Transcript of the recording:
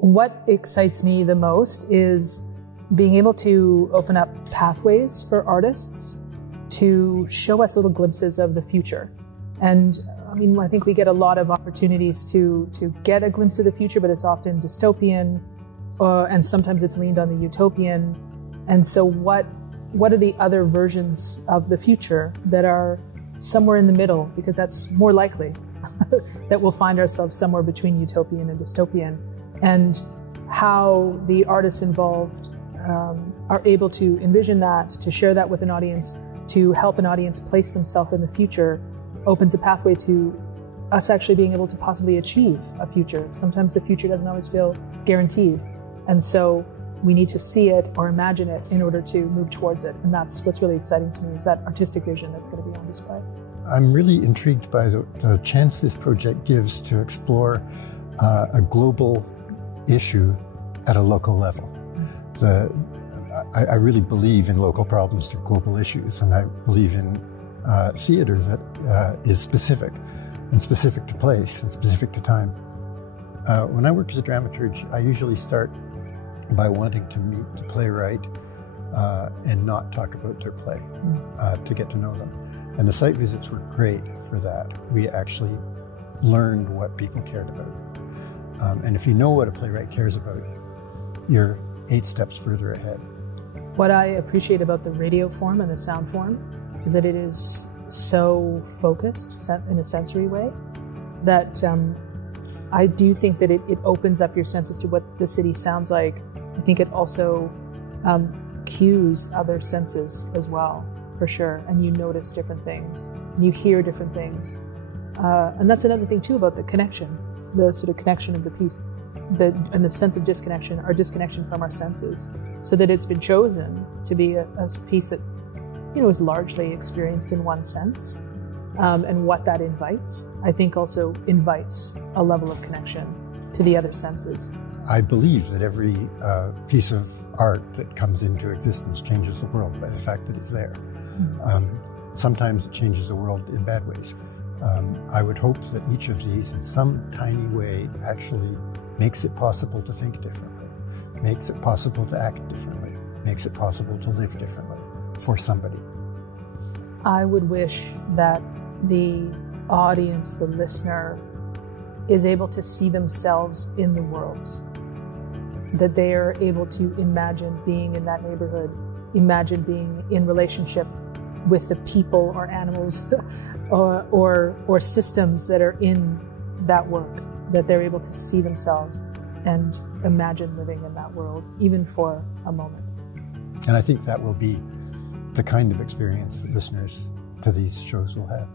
What excites me the most is being able to open up pathways for artists to show us little glimpses of the future. And I mean, I think we get a lot of opportunities to get a glimpse of the future, but it's often dystopian, and sometimes it's leaned on the utopian. And so what are the other versions of the future that are somewhere in the middle? Because that's more likely that we'll find ourselves somewhere between utopian and dystopian. And how the artists involved are able to envision that, to share that with an audience, to help an audience place themselves in the future, opens a pathway to us actually being able to possibly achieve a future. Sometimes the future doesn't always feel guaranteed. And so we need to see it or imagine it in order to move towards it. And that's what's really exciting to me, is that artistic vision that's going to be on display. I'm really intrigued by the chance this project gives to explore a global issue at a local level. I really believe in local problems to global issues, and I believe in theater that is specific, and specific to place, and specific to time. When I work as a dramaturge, I usually start by wanting to meet the playwright and not talk about their play, to get to know them. And the site visits were great for that. We actually learned what people cared about. And if you know what a playwright cares about, you're 8 steps further ahead. What I appreciate about the radio form and the sound form is that it is so focused in a sensory way that I do think that it opens up your senses to what the city sounds like. I think it also cues other senses as well, for sure. And you notice different things, and you hear different things. And that's another thing too about the connection, the sort of connection of the piece, and the sense of disconnection, our disconnection from our senses, so that it's been chosen to be a piece that, you know, is largely experienced in one sense. And what that invites, I think also invites a level of connection to the other senses. I believe that every piece of art that comes into existence changes the world by the fact that it's there. Sometimes it changes the world in bad ways. I would hope that each of these in some tiny way actually makes it possible to think differently, makes it possible to act differently, makes it possible to live differently for somebody. I would wish that the audience, the listener, is able to see themselves in the worlds, that they are able to imagine being in that neighborhood, imagine being in relationship with the people or animals or systems that are in that work, that they're able to see themselves and imagine living in that world, even for a moment. And I think that will be the kind of experience that listeners to these shows will have.